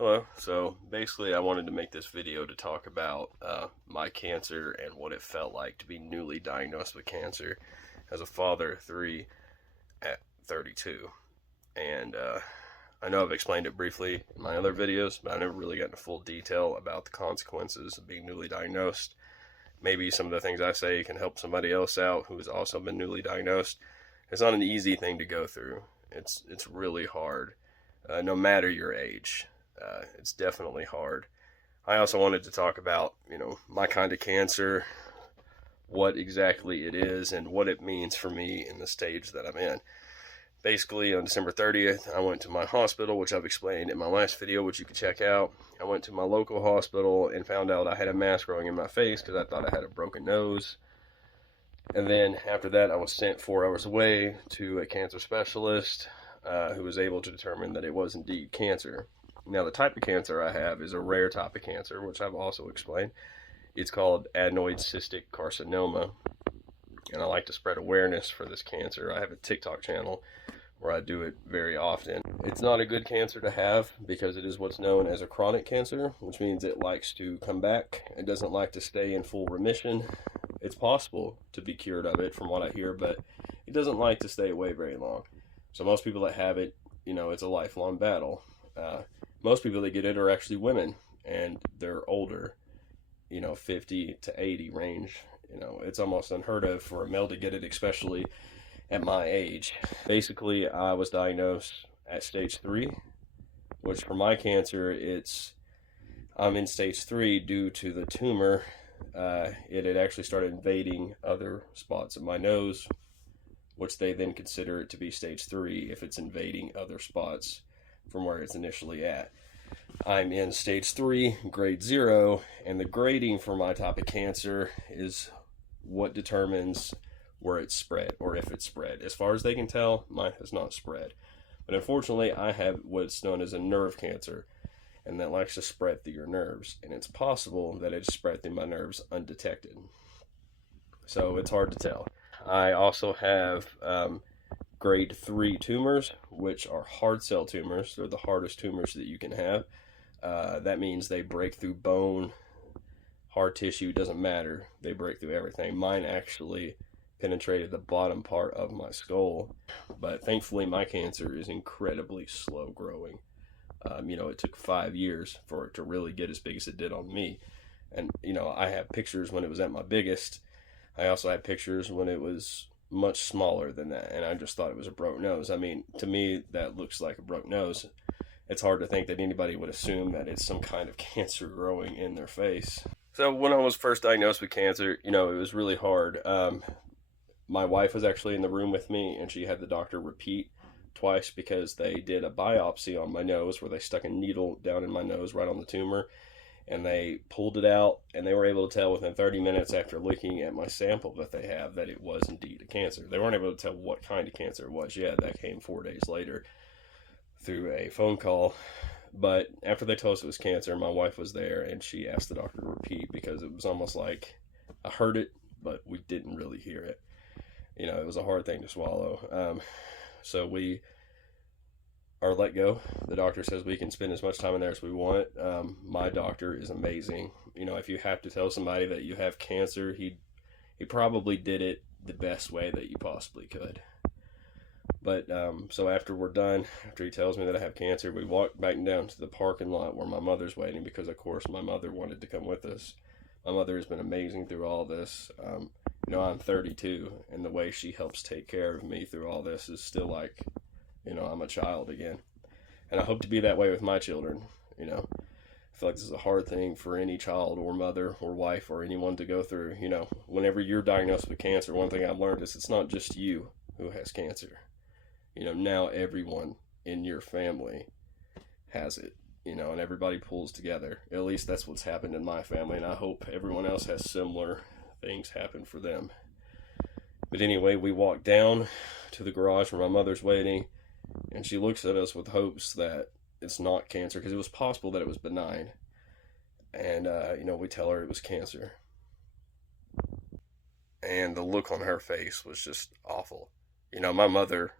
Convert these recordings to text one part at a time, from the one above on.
Hello. So basically, I wanted to make this video to talk about my cancer and what it felt like to be newly diagnosed with cancer as a father of three at 32. And I know I've explained it briefly in my other videos, but I never really got into full detail about the consequences of being newly diagnosed. Maybe some of the things I say can help somebody else out who has also been newly diagnosed. It's not an easy thing to go through. It's really hard, no matter your age. It's definitely hard. I also wanted to talk about, my kind of cancer, what exactly it is, and what it means for me in the stage that I'm in. Basically, on December 30th, I went to my hospital, which I've explained in my last video, which you can check out. I went to my local hospital and found out I had a mass growing in my face because I thought I had a broken nose. And then after that, I was sent 4 hours away to a cancer specialist who was able to determine that it was indeed cancer. Now, the type of cancer I have is a rare type of cancer, which I've also explained. It's called adenoid cystic carcinoma, and I like to spread awareness for this cancer. I have a TikTok channel where I do it very often. It's not a good cancer to have because it is what's known as a chronic cancer, which means it likes to come back. It doesn't like to stay in full remission. It's possible to be cured of it from what I hear, but it doesn't like to stay away very long. So most people that have it, it's a lifelong battle. Most people that get it are actually women, and they're older, 50 to 80 range. It's almost unheard of for a male to get it, especially at my age. Basically, I was diagnosed at stage 3, which for my cancer, I'm in stage 3 due to the tumor. It had actually started invading other spots of my nose, which they then consider it to be stage 3 if it's invading other spots from where it's initially at. I'm in stage 3, grade 0, and the grading for my type of cancer is what determines where it's spread or if it's spread. As far as they can tell, mine has not spread. But unfortunately, I have what's known as a nerve cancer, and that likes to spread through your nerves. And it's possible that it's spread through my nerves undetected. So it's hard to tell. I also have grade 3 tumors, which are hard cell tumors. They're the hardest tumors that you can have. That means they break through bone, hard tissue, doesn't matter. They break through everything. Mine actually penetrated the bottom part of my skull, but thankfully my cancer is incredibly slow growing. It took 5 years for it to really get as big as it did on me. And, I have pictures when it was at my biggest. I also had pictures when it was much smaller than that, and I just thought it was a broke nose. I mean, to me, that looks like a broke nose. It's hard to think that anybody would assume that it's some kind of cancer growing in their face. So when I was first diagnosed with cancer, it was really hard. My wife was actually in the room with me, and she had the doctor repeat twice because they did a biopsy on my nose where they stuck a needle down in my nose right on the tumor, and they pulled it out, and they were able to tell within 30 minutes after looking at my sample that they have that it was indeed a cancer. They weren't able to tell what kind of cancer it was yet. That came 4 days later through a phone call. But after they told us it was cancer, my wife was there, and she asked the doctor to repeat because it was almost like I heard it, but we didn't really hear it. It was a hard thing to swallow. So we are let go. The doctor says we can spend as much time in there as we want. My doctor is amazing. If you have to tell somebody that you have cancer, he probably did it the best way that you possibly could. But so after we're done, after he tells me that I have cancer, we walk back down to the parking lot where my mother's waiting because, of course, my mother wanted to come with us. My mother has been amazing through all this. I'm 32, and the way she helps take care of me through all this is still like, I'm a child again. And I hope to be that way with my children. I feel like this is a hard thing for any child or mother or wife or anyone to go through. Whenever you're diagnosed with cancer, one thing I've learned is it's not just you who has cancer. Now everyone in your family has it. And everybody pulls together. At least that's what's happened in my family, and I hope everyone else has similar things happen for them. But anyway, we walk down to the garage where my mother's waiting, and she looks at us with hopes that it's not cancer, because it was possible that it was benign. And, we tell her it was cancer. And the look on her face was just awful. My mother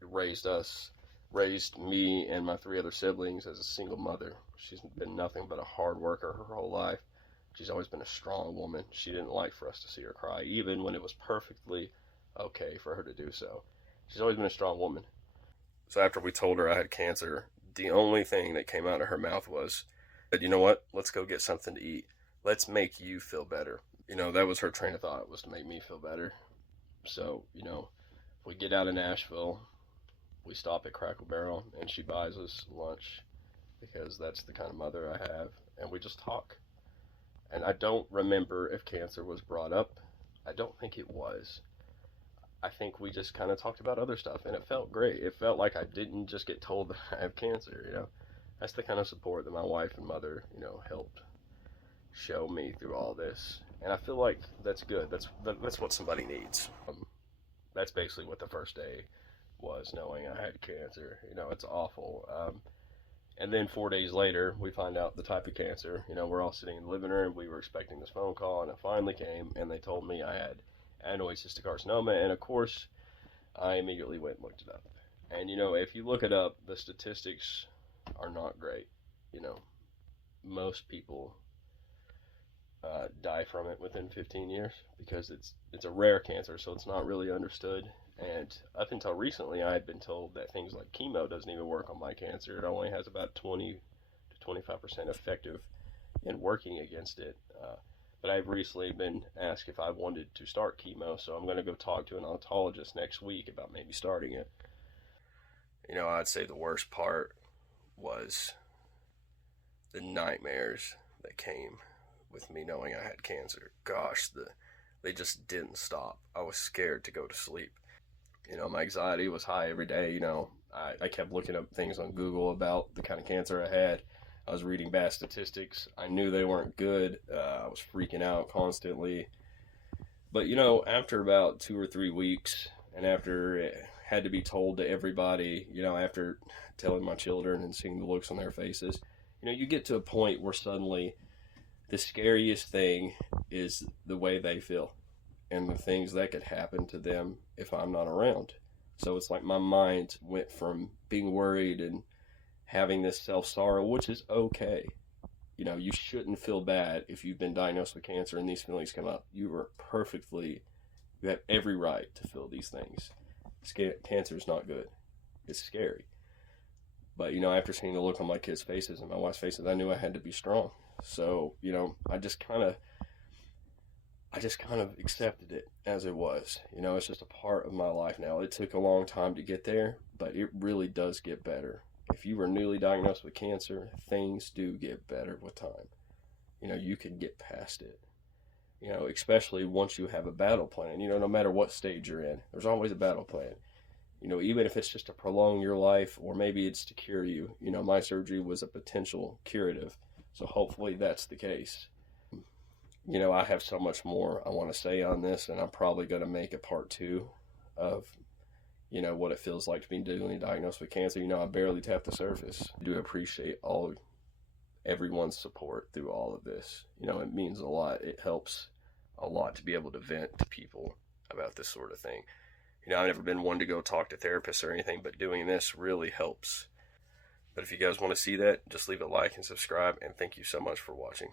raised us raised me and my 3 other siblings as a single mother. She's been nothing but a hard worker her whole life. She's always been a strong woman. She didn't like for us to see her cry, even when it was perfectly okay for her to do so. She's always been a strong woman. So after we told her I had cancer, the only thing that came out of her mouth was, you know what, let's go get something to eat. Let's make you feel better. That was her train of thought, was to make me feel better. So, if we get out of Nashville, we stop at Crackle Barrel, and she buys us lunch, because that's the kind of mother I have, and we just talk. And I don't remember if cancer was brought up. I don't think it was. I think we just kind of talked about other stuff, and it felt great. It felt like I didn't just get told that I have cancer, That's the kind of support that my wife and mother, helped show me through all this. And I feel like that's good. That's what somebody needs. That's basically what the first day was, knowing I had cancer. It's awful. And then 4 days later, we find out the type of cancer. We're all sitting in the living room. We were expecting this phone call, and it finally came, and they told me I had adenoid cystic carcinoma. And of course, I immediately went and looked it up. And if you look it up, the statistics are not great. Most people die from it within 15 years, because it's a rare cancer, so it's not really understood. And up until recently, I had been told that things like chemo doesn't even work on my cancer. It only has about 20 to 25% effective in working against it. But I've recently been asked if I wanted to start chemo, so I'm going to go talk to an oncologist next week about maybe starting it. I'd say the worst part was the nightmares that came with me knowing I had cancer. Gosh, they just didn't stop. I was scared to go to sleep. My anxiety was high every day. I kept looking up things on Google about the kind of cancer I had. I was reading bad statistics. I knew they weren't good. I was freaking out constantly. But, after about 2 or 3 weeks, and after it had to be told to everybody, after telling my children and seeing the looks on their faces, you get to a point where suddenly the scariest thing is the way they feel and the things that could happen to them if I'm not around. So it's like my mind went from being worried and having this self-sorrow, which is okay. You shouldn't feel bad if you've been diagnosed with cancer and these feelings come up. You have every right to feel these things. Cancer is not good. It's scary. But, after seeing the look on my kids' faces and my wife's faces, I knew I had to be strong. So, I just kind of accepted it as it was. It's just a part of my life now. It took a long time to get there, but it really does get better. If you were newly diagnosed with cancer, things do get better with time. You can get past it. Especially once you have a battle plan. No matter what stage you're in, there's always a battle plan. Even if it's just to prolong your life, or maybe it's to cure you. My surgery was a potential curative, so hopefully that's the case. I have so much more I want to say on this, and I'm probably going to make a part 2 of, what it feels like to be newly diagnosed with cancer. I barely tapped the surface. I do appreciate everyone's support through all of this. It means a lot. It helps a lot to be able to vent to people about this sort of thing. I've never been one to go talk to therapists or anything, but doing this really helps. But if you guys want to see that, just leave a like and subscribe, and thank you so much for watching.